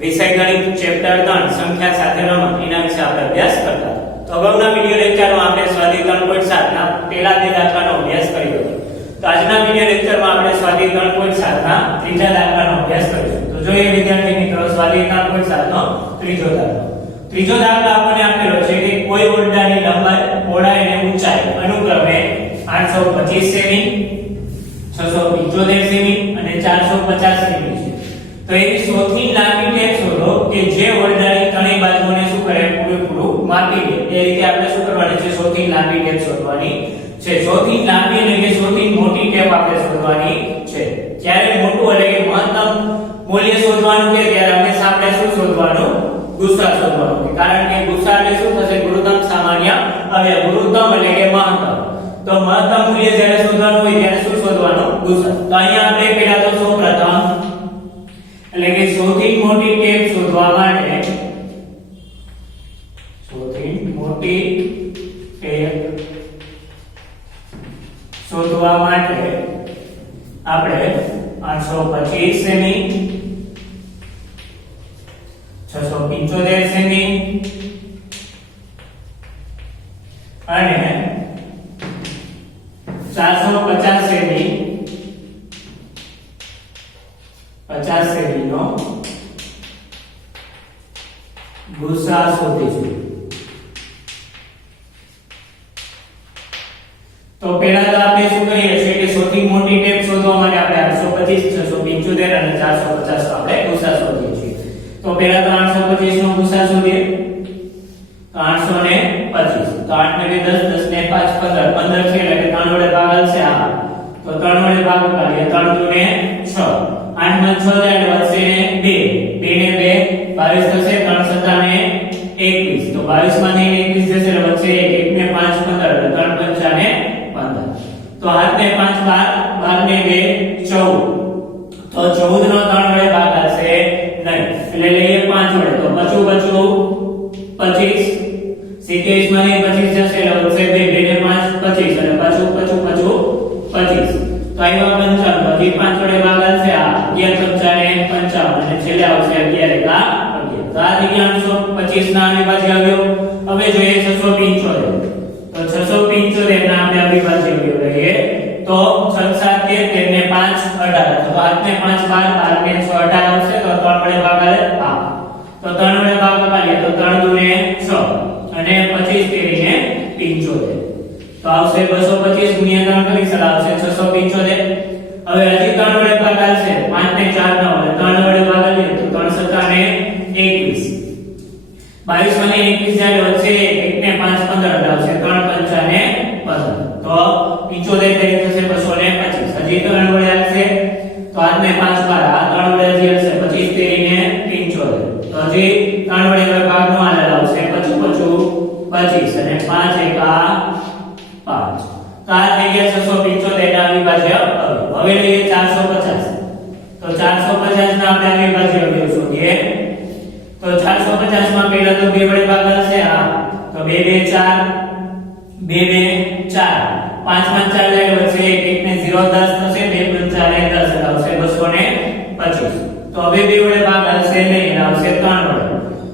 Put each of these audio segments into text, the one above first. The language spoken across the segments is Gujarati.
વિષય ગણિત ચેપ્ટર 3 સંખ્યા સાથે રમત એના વિશે આપણે અભ્યાસ કરતા. તો અગાઉના વિડિયો લેક્ચરમાં આપણે સ્વાધ્યાય 3.7 ના પહેલા બે દાખલાનો અભ્યાસ કર્યો હતો. તો આજના વિડિયો લેક્ચરમાં આપણે સ્વાધ્યાય 3.7 ના ત્રીજા દાખલાનો અભ્યાસ કરીશું. તો જોઈએ વિદ્યાર્થી મિત્રો સ્વાધ્યાય 3.7 નો ત્રીજો દાખલો. ત્રીજો દાખલો આપણને આપેલો છે કે કોઈ ઓરડાની લંબાઈ, પહોળાઈ અને ઊંચાઈ અનુક્રમે 825 સેમી, 675 સેમી અને 450 સેમી છે. તો એવી સૌથી લાંબી ટેપ શોધો કે જે ઓરડાની ત્રણેય બાજુઓને શું કરે પૂરેપૂરું માપી લે. એ રીતે આપણે શું કરવાની છે? સૌથી લાંબી ટેપ શોધવાની છે. સૌથી લાંબી એટલે કે સૌથી મોટી ટેપ આપણે શોધવાની છે. જ્યારે મોટું એટલે કે મહત્તમ મૂલ્ય શોધવાનું કે ત્યારે હંમેશા આપણે શું શોધવાનું? ગુસા શોધવાનું. કારણ કે ગુસા એટલે શું થશે? ગુરુત્તમ સામાન્ય અવયવ. ગુરુત્તમ એટલે કે મહત્તમ. તો મહત્તમ મૂલ્ય જ્યારે શોધવાનું હોય ત્યારે શું શોધવાનું? ગુસા. તો અહીંયા આપણે પહેલા તો સૌપ્રથમ એટલે કે સૌથી મોટી ટેપ શોધવા માટે સૌથી મોટી ટેપ શોધવા માટે આપણે 825 સેમી, 675 સેમી અને 450 સેમી 50 સેમીનો ગુસા શોધીશું. તો પહેલા તો આપણે શું કરીએ છીએ કે સૌથી મોટી ટેપ શોધવા માટે આપણે 825, 675 અને 450 આપણે ગુસા શોધીએ છીએ. તો પહેલા તો 825 નો ગુસા શોધીએ. તો 825 તો 8 ને 10, 10 ને 5 15, 15 છે એટલે 3 વડે ભાગાશે. આ તો 3 વડે ભાગ કરીએ. 3 દુ ને 6, 8 માં 6 જાય એટલે વધશે 2, 2 ને 2 22 થશે. 3 સત્તા ને 21 તો 22 માંથી 21 જશે એટલે વધશે 1, 1 ને 5 15 એટલે 3 પંચા ને 15. તો 8 ને 5 12, 12 ને 2 14 તો 14 નો 3 વડે ભાગાશે નહીં એટલે લઈએ 5 વડે. તો બચું 25 27 માંથી 25 જશે એટલે વધશે 2, 2 ને 5 25 અને પાછું 25 તો આવ્યા 55 તો હજી 5 વડે ભાગાશે. આ 11 પંચા ને 55 અને છેલ્લે આવશે 11 એકા 11. તો આ થઈ ગયા 825 ના અવિભાજ્ય અવયવ. હવે જોઈએ 675. તો 675 ના આપણે અવિભાજ્ય અવયવ લઈએ. તો 6 7 13 ને 5 18 તો 8 ને 5 12, 12 ને 6 18 આવશે. તો 3 વડે ભાગાલે આ તો 3 વડે ભાગ કરીએ તો 3 દુ ને 6 અને 25 તેરી ને 75 તો આવશે 225 ગુણ્યા 3 કરી આવશે 675. હવે હજી 3 વડે ભાગાશે. 5 ને 4 ના વડે 3 વડે ભાગાલીએ તો 3 સત્તા ને 21, 22 માંથી 21 જાય વધશે 1 ને 5 15 આવશે 3 પંચા ને 15 તો 75 તરી થશે 225. હજી 3 વડે આવશે તો 8 ને 5 12 આ 3 વડે હજી આવશે 25 તેરી ને 75 તો હજી 3 વડે ભાગ નો આલેલ આવશે 25 25 અને 5 એકા 5 તો આ થઈ ગયા 675 ના અવિભાજ્ય અવયવ. હવે લઈએ 450. તો 450 ના આપણે અવિભાજ્ય અવયવ શોધીએ. તો 450 માં પહેલા તો 2 વડે ભાગાશે. આ તો 2 2 4 2 2 4 5 માં 4 જાય વધશે 1 ને 0 10 થશે. 2 5 ને 10 આવશે 225. તો હવે 2 વડે ભાગાશે નહીં આવશે 3 વડે.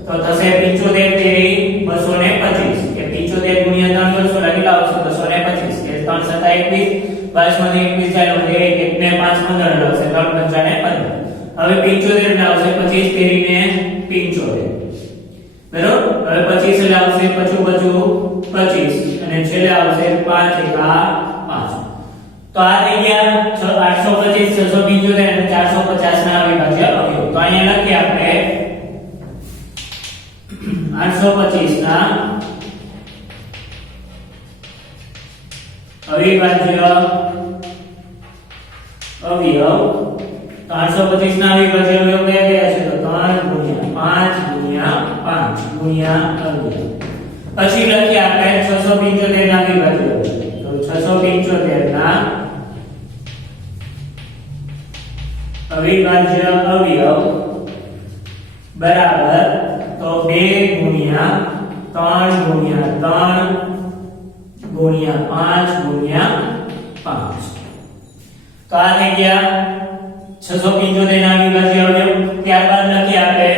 તો થશે 75 તેરી 225 કે 75 ગુણ્યા 3 કરશો એટલે આવશે 225 કે 3 સત્તા 21, 22 માંથી 21 જાય એટલે 1 ને 5 15 આવશે 3 પંચા ને 15. હવે 75 એટલે આવશે 25 તેરી ને 75 બરોબર. હવે 25 એટલે આવશે 25 અને છેલ્લે આવશે 5 એકા 5. તો આ થઈ ગયા 825, 675 અને 450 ના અવિભાજ્ય અવયવ. તો અહીંયા લખીએ આપણે 825 ના અવિભાજ્ય અવયવ. તો 825 ના અવિભાજ્ય અવયવ કયા કયા છે? તો 3 ગુણ્યા 5 ગુણ્યા 5 ગુણ્યા અવયવ. પછી લખીએ આપણે 675 ના અવિભાજ્ય અવયવ. તો 675 ના અવિભાજ્ય અવયવ બરાબર તો 2 ગુણ્યા 3 ગુણ્યા 3 ગુણ્યા 5 ગુણ્યા 5 તો આ થઈ ગયા 675 ના અવિભાજ્ય અવયવ. ત્યારબાદ લખીએ આપણે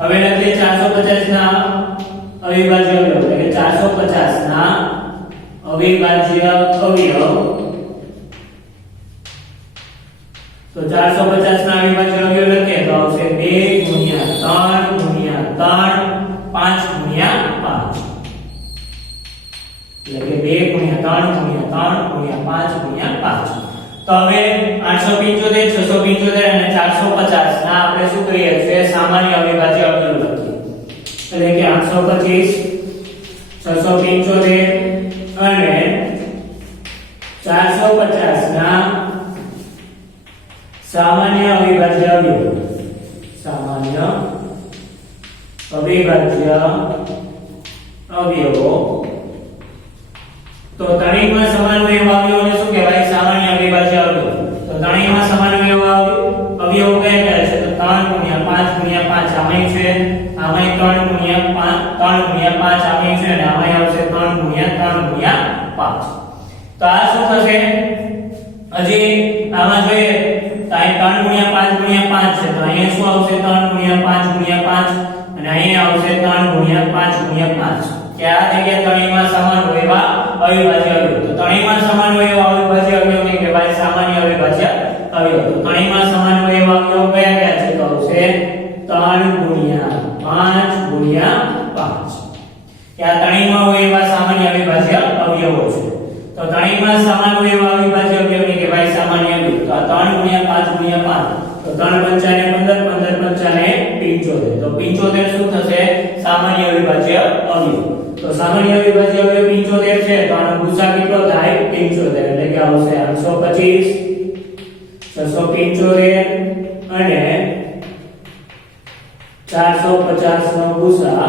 હવે લખીએ 450 ના અવિભાજ્ય અવયવ એટલે કે 450 ના અવિભાજ્ય અવયવ તો 450 ના અવિભાજ્ય અવયવ લખીએ તો આવશે 2 3 3 5 5 એટલે કે 2 3 3 5 5 તો હવે 875 675 અને 450 ના આપણે શું કરીએ છે સામાન્ય અવિભાજ્ય અવયવ લખીએ એટલે કે 825 675 અને 450 ના સામાન્ય અવિભાજ્ય અવયવ સામાન્ય અવિભાજ્ય અવયવો તો ત્રણેયમાં સમાન અવયવોને શું કહેવાય સામાન્ય અવિભાજ્ય અવયવ તો ત્રણેયમાં સમાન અવયવો કયા છે તો 3 * 5 * 5 આમાંય છે આમાંય 3 * 5 આમાંય છે અને આમાંય આવશે 3 * 3 * 5 તો આ શું થશે હજી આમાં જોઈએ તો અહીં 3 * 5 * 5 છે તો અહીંયા શું આવશે 3 * 5 * 5 અને અહીંયા આવશે 3 * 5 * 5 કે આ જગ્યા ત્રણેયમાં સમાન હોય એવા અવિભાજ્ય અવયવ તો ત્રણેયમાં સમાન હોય એવા અવિભાજ્ય અવયવને કહેવાય સામાન્ય અવિભાજ્ય અવયવ તો ત્રણેયમાં સમાન હોય એવા અવયવ કયા છે તો આવશે 3 * 5 * 5 કે આ ત્રણેયમાં હોય એવા સામાન્ય અવિભાજ્ય અવયવો છે તો ત્રણેયમાં સમાન હોય એવા અવિભાજ્ય અવયવને કહેવાય સામાન્ય અવયવ તો આ 3 * 5 * 5 તો 3 × 5 = 15 15 × 5 = 75 તો 75 શું થશે સામાન્ય અવિભાજ્ય અવયવ તો સામાન્ય અવિભાજ્ય અવયવ 75 છે તો આનો ગુસા કેટલો થાય 75 એટલે કે આવશે 825 675 અને 450 નો ગુસા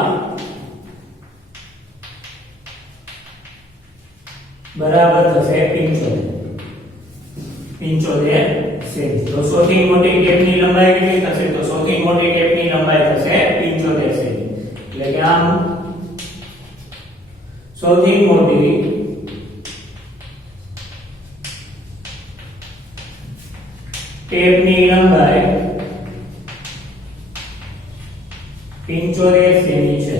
બરાબર થશે 75 સેમી તો સૌથી મોટી ટેપની લંબાઈ કેટલી થશે તો સૌથી મોટી ટેપની લંબાઈ થશે 75 સેમી એટલે કે આમ સૌથી મોટી ટેપની લંબાઈ 75 સેમી છે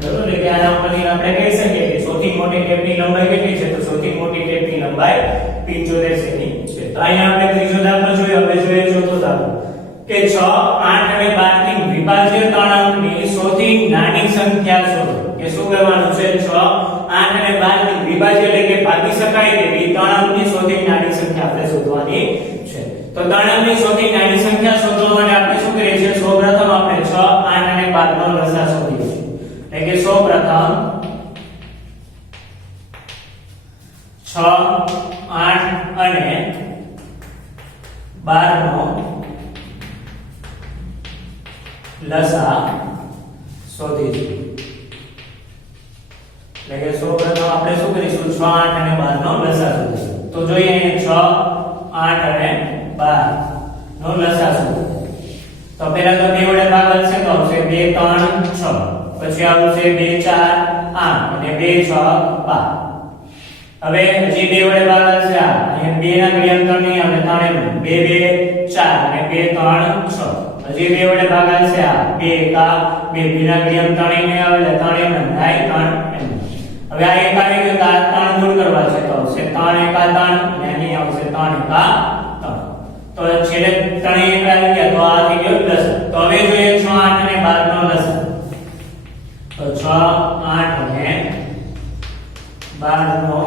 બરોબર એટલે આના ઉપરથી આપણે કહી શકીએ કે સૌથી મોટી ટેપની લંબાઈ કેટલી છે તો સૌથી મોટી ટેપની લંબાઈ 75 સેમી છે તો અહીંયા આપણે ત્રીજો દાખલો જોયો હવે જોઈએ ચોથો દાખલો કે 6 8 અને 12 ની વિભાજ્ય તણાંકની સૌથી નાની સંખ્યા શોધો કે શું કરવાનું છે 6 8 અને 12 ની વિભાજ્ય એટલે કે ભાગી શકાય તેવી તણાંકની સૌથી નાની સંખ્યા આપણે શોધવાની છે તો તણાંકની સૌથી નાની સંખ્યા શોધવા માટે આપણે શું કરીએ છીએ સૌપ્રથમ આપણે 6 8 અને 12 નો લસાઅ શોધીએ છીએ એટલે કે સૌપ્રથમ 6 8 અને 12 નો લસાઅ શોધીશું એટલે કે સૌપ્રથમ આપણે શું કરીશું 6 8 અને 12 નો લસાઅ શોધીશું તો જોઈએ અહીંયા 6 8 અને 12 નો લસાઅ શોધો તો પહેલા તો 2 વડે ભાગાશે તો આવશે 2 3 6 પછી આવશે 2 4 8 અને 2 6 12 હવે હજી 2 વડે ભાગાશે અહીંયા 2 ના ઘડિયાળ 3 નહીં આવે 3 2 4 અને 2 3 6 હજી 2 વડે ભાગાશે 2 1 2 ના ઘડિયાળ 3 નહીં આવે એટલે 3 એમ થાય 3 હવે આ એક આવી ગયો તો આ 3 દૂર કરવા છે તો આવશે 3 1 3 અને અહીં આવશે 3 1 3 તો છેલ્લે 3 1 આવી ગયા તો આ થઈ ગયો લસાઅ તો હવે જોઈએ 6 8 અને 12 નો લસાઅ તો 6 8 અને 12 નો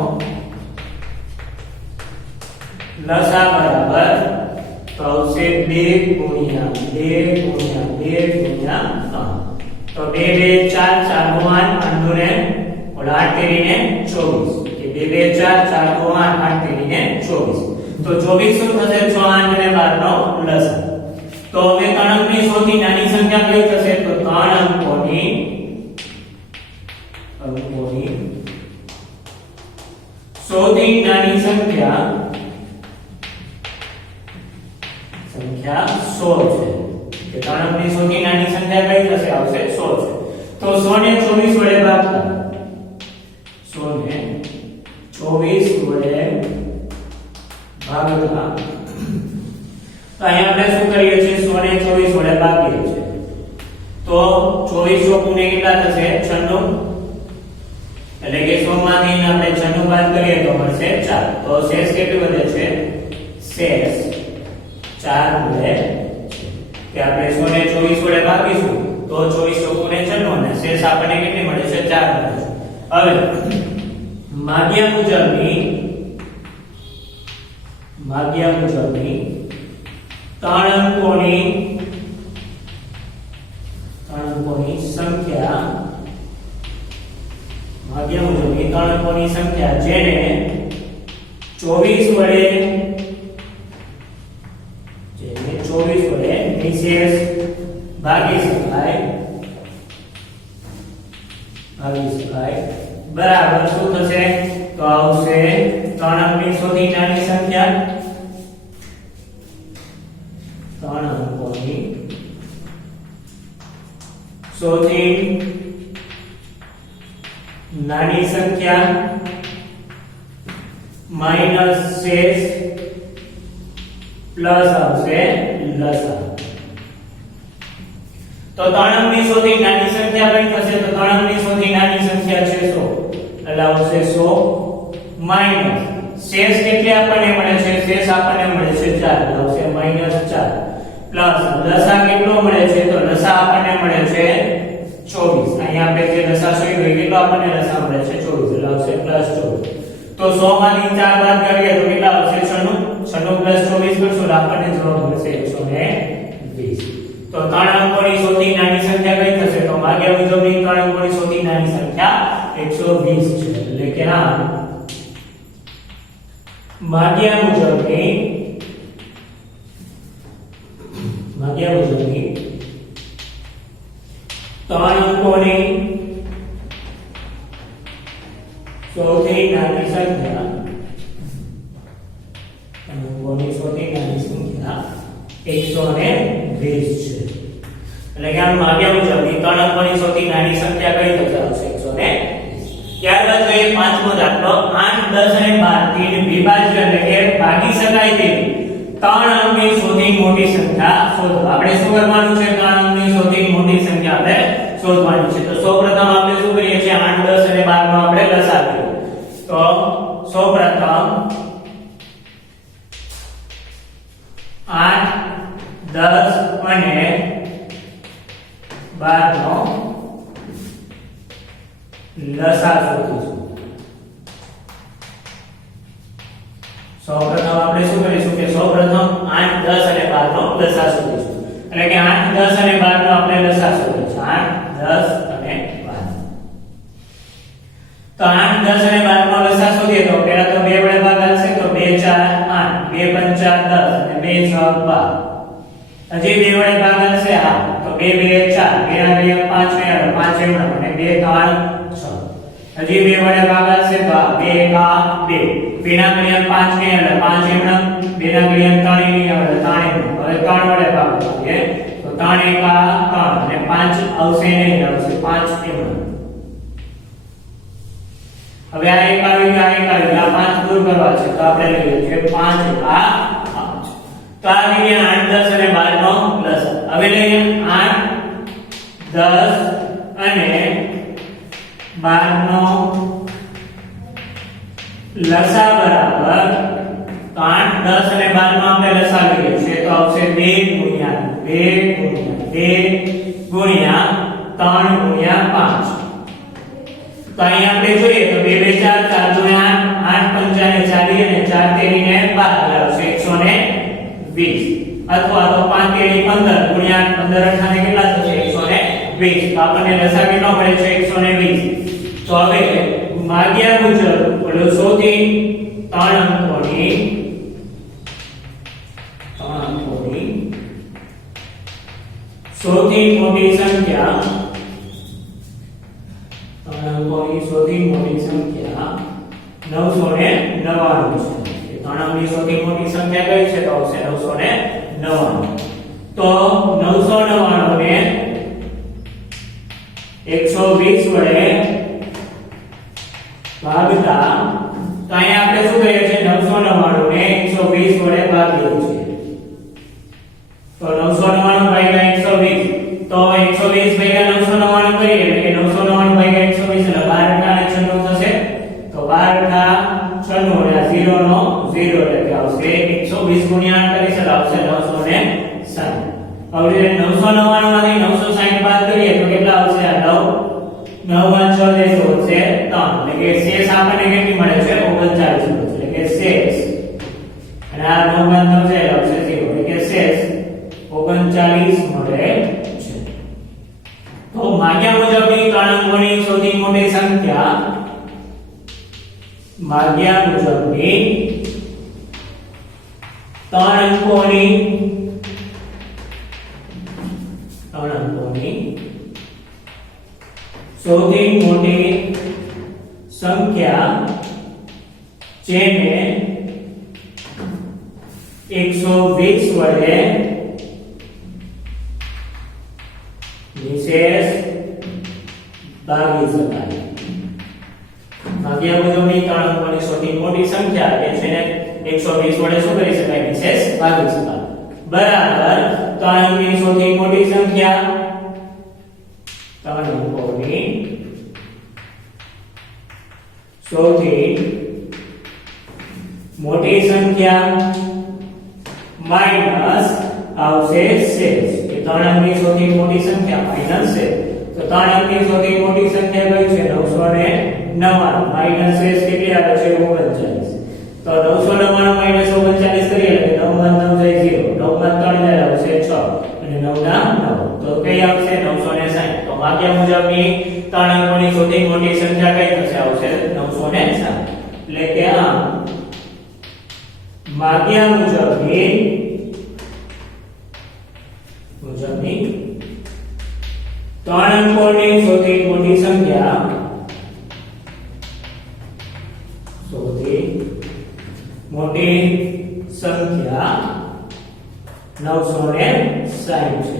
લસાઅ બરાબર તો આવશે 2 * 2 * 2 * 3 તો 2 2 4 4 નો 8 8 ને ઓલા 8 તેરીને 24 કે 2 2 4 4 નો 8 8 તેરીને 24 તો 24 શું થશે 6 8 અને 12 નો લસાઅ તો હવે તણાંકની સૌથી નાની સંખ્યા કઈ થશે તો 3 અંકોની સૌથી નાની સંખ્યા 16 છે કે તણાંકની સૌથી નાની સંખ્યા કઈ થશે આવશે 16 છે તો 100 ને 24 વડે ભાગતા 100 ને 24 વડે એટલે કે 100 માંથી આપણે 96 બાદ કરીએ તો મળશે 4. તો શેષ કેટલું વધે છે? શેષ 4 મળે કે આપણે 100 ને 24 વડે ભાગીશું તો 24 ચોકુ ને 96 અને શેષ આપણને કેટલી મળે છે? 4 મળે છે. હવે માગ્યા મુજબની ત્રણ અંકોની સંખ્યા જેને 24 વડે નિશેષ ભાગી શકાય બરાબર શું થશે? તો આવશે 3 અંકની સૌથી નાની સંખ્યા, 3 અંકોની સૌથી નાની સંખ્યા માઈનસ શેષ પ્લસ આવશે લસા. તો 3 અંકની સૌથી નાની સંખ્યા કઈ થશે? તો 3 અંકની સૌથી નાની સંખ્યા છે 100 એટલે આવશે 100 માઈનસ શેષ કેટલી આપણને મળે છે? શેષ આપણને મળે છે 4 એટલે આવશે -4 પ્લસ લસા કેટલો મળે છે? તો લસા આપણને મળે છે 24. અહીંયા આપણે જે લસા શોધ્યો એ કેટલો આપણને લસા મળે છે? 24 એટલે આવશે +24. તો 100 માંથી 4 બાદ કરીએ તો કેટલા આવશે? 96 + 24 કરશો એટલે આપણને જવાબ મળશે 120. તો 3 અંકોની સૌથી નાની સંખ્યા કઈ થશે? તો માગ્યા મુજબની 3 અંકોની સૌથી નાની સંખ્યા 120 છે. એટલે કે આ માગ્યા મુજબની 3 અંકોની સૌથી નાની સંખ્યા 120 છે. એટલે કે આ માગ્યા મુજબની 3 અંકોની સૌથી નાની સંખ્યા કઈ થશે? 120. ત્યારબાદ જોઈએ પાંચમો દાખલો 8, 10 અને 12 થી વિભાજ્ય એટલે કે ભાગી શકાય તેવી 3 અંકની સૌથી મોટી સંખ્યા શોધો. આપણે શું કરવાનું છે? 3 અંકની સૌથી મોટી સંખ્યા આપણે શોધવાની છે. તો સૌપ્રથમ આપણે શું કરીએ છીએ? 8, 10 અને 12 નો આપણે લસા કરીએ. તો સૌપ્રથમ 8, 10 અને 12 નો લસા શોધીશું. સૌપ્રથમ આપણે શું કરીશું કે સૌપ્રથમ 8, 10 અને 12 નો લસા શોધીશું. એટલે કે 8, 10 અને 12 નો આપણે લસા શોધીશું. 8, 10 અને 12. તો 8, 10 અને 12 નો લસા શોધીએ તો પહેલા તો 2 વડે ભાગાશે તો 2 4 8, 2 5 10 અને 2 6 12. હજી 2 વડે ભાગાશે આ તો 2 2 4, 2 ના ઘડિયા 5 ને 5 એમણા અને 2 3 6. હજી 2 વડે ભાગાશે તો આ 2 આ 2, 2 ના ઘડિયા 5 ને 5 એમણા, 2 ના ઘડિયા 3 ની આવે 3 એમણા. હવે 3 વડે ભાગીએ તો 3 1 3 અને 5 આવશે નહીં, આવશે 5 એમણા. હવે આ એક આવી ગયો, આ એક આવી ગયો, આ 5 દૂર કરવા છે તો આપણે લઈએ છીએ 5 આ 5. તો આ થઈ ગયા 8, 10 અને 12 નો લસા. હવે લઈએ 8, 10 અને 12 નો લસા બરાબર. તો 8, 10 અને 12 નો આપણે લસા લઈએ છીએ તો આવશે 2 ગુણ્યા 3 ગુણ્યા 5. તો અહીંયા આપણે જોઈએ તો 2 2 4 4 2 8 8 5 ને 40 અને 4 તેરી ને 12 આવશે 120. અથવા તો 5 તેરી 15 ગુણ્યા 15 અઠાને કેટલા થશે? 120. તો આપણને લસા કેટલો મળે છે? 120. તો હવે માગ્યા મુજબ બોલો સૌથી 3 અંકોની સૌથી મોટી સંખ્યા 3 અંકોની સૌથી મોટી સંખ્યા 999 છે. 3 અંકની સૌથી મોટી સંખ્યા કઈ છે? તો આવશે 999. તો 999 ને 120 વડે ભાગતા તો અહીંયા આપણે શું કરીએ છીએ? 999 ને 120 વડે ભાગીએ છીએ. તો 999 ભાગ્યા 120 તો 120 ભાગ્યા 999 કરીએ એટલે કે 999 ભાગ્યા 120 એટલે 12 × 96 આવશે 960. હવે 999 માંથી 960 બાદ કરીએ તો કેટલા આવશે? આ 9 9 6 દેશો છે 3 એટલે કે શેષ આપણને કેટલી મળે છે? 39 એટલે કે શેષ, અને આ 9 બાદ 9 જાય આવશે 0 એટલે કે શેષ 39 મળે છે. તો માગ્યા મુજબની 3 અંકોની સૌથી મોટી સંખ્યા, માગ્યા મુજબની 3 અંકોની સૌથી મોટી સંખ્યા જેને 120 વડે નિશેષ ભાગી શકાય. માગ્યા મુજબની 3 અંકોની સૌથી મોટી સંખ્યા કે જેને 120 વડે શું કરી શકાય? નિશેષ ભાગી શકાય. બરાબર 3 અંકની સૌથી મોટી સંખ્યા, 3 અંકોની સૌથી મોટી સંખ્યા માઈનસ આવશે શેષ. કે 3 અંકની સૌથી મોટી સંખ્યા માઈનસ શેષ. તો 3 અંકની સૌથી મોટી સંખ્યા કઈ છે? 999 માઈનસ શેષ કેટલી આવે છે? 39. તો 999 માઈનસ 39 કરીએ એટલે 9 માં 9 જાય 0, 9 માં 3 જાય આવશે 6 અને 9 ના 9, તો કઈ આવશે? 960. તો માગ્યા મુજબની 3 અંકોની સૌથી મોટી સંખ્યા કઈ થશે? આવશે 960. એટલે કે આ માગ્યા મુજબની 3 અંકોની સૌથી મોટી સંખ્યા, સૌથી મોટી સંખ્યા 960 છે.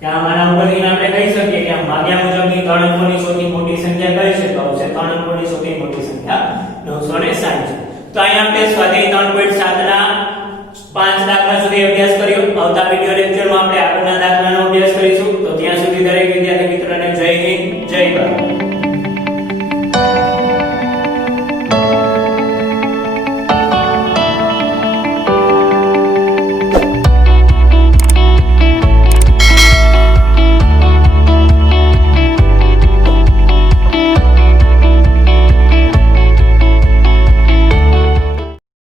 ત્યાં આના ઉપરથી આપણે કહી શકીએ કે માગ્યા મુજબની 3 અંકોની સૌથી મોટી સંખ્યા કઈ છે? તો આવશે 3 અંકોની સૌથી મોટી સંખ્યા 960 છે. તો અહીં આપણે સ્વાધ્યાય 3.7 ના 5 દાખલા સુધી અભ્યાસ કર્યો. આવતા